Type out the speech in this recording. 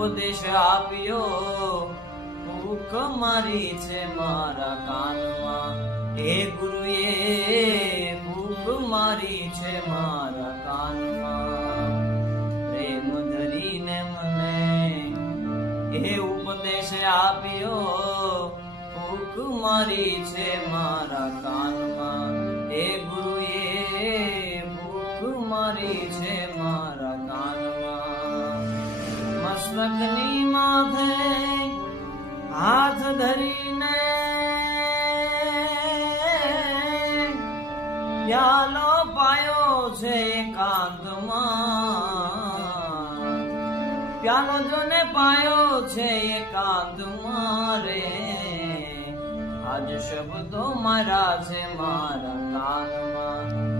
ઉપદેશ આપ્યો ભૂખ મારી છે મારા કાનમાં. હે ગુરુએ ભૂખ મારી છે મારા કાનમાં. પ્રેમ ધરીને મને એ ઉપદેશ આપ્યો ભૂખ મારી છે મારા કાનમાં. હે ગુરુએ ભૂખ મારી છે મારા કાનમાં. મસ્તકની માથે હાથ ધરીને પ્યાલો પાયો છે એકાંતમાં. પ્યાલો જોને પાયો છે એકાંતમાં રે. આજ શબ્દો મારા છે મારા કાનમાં.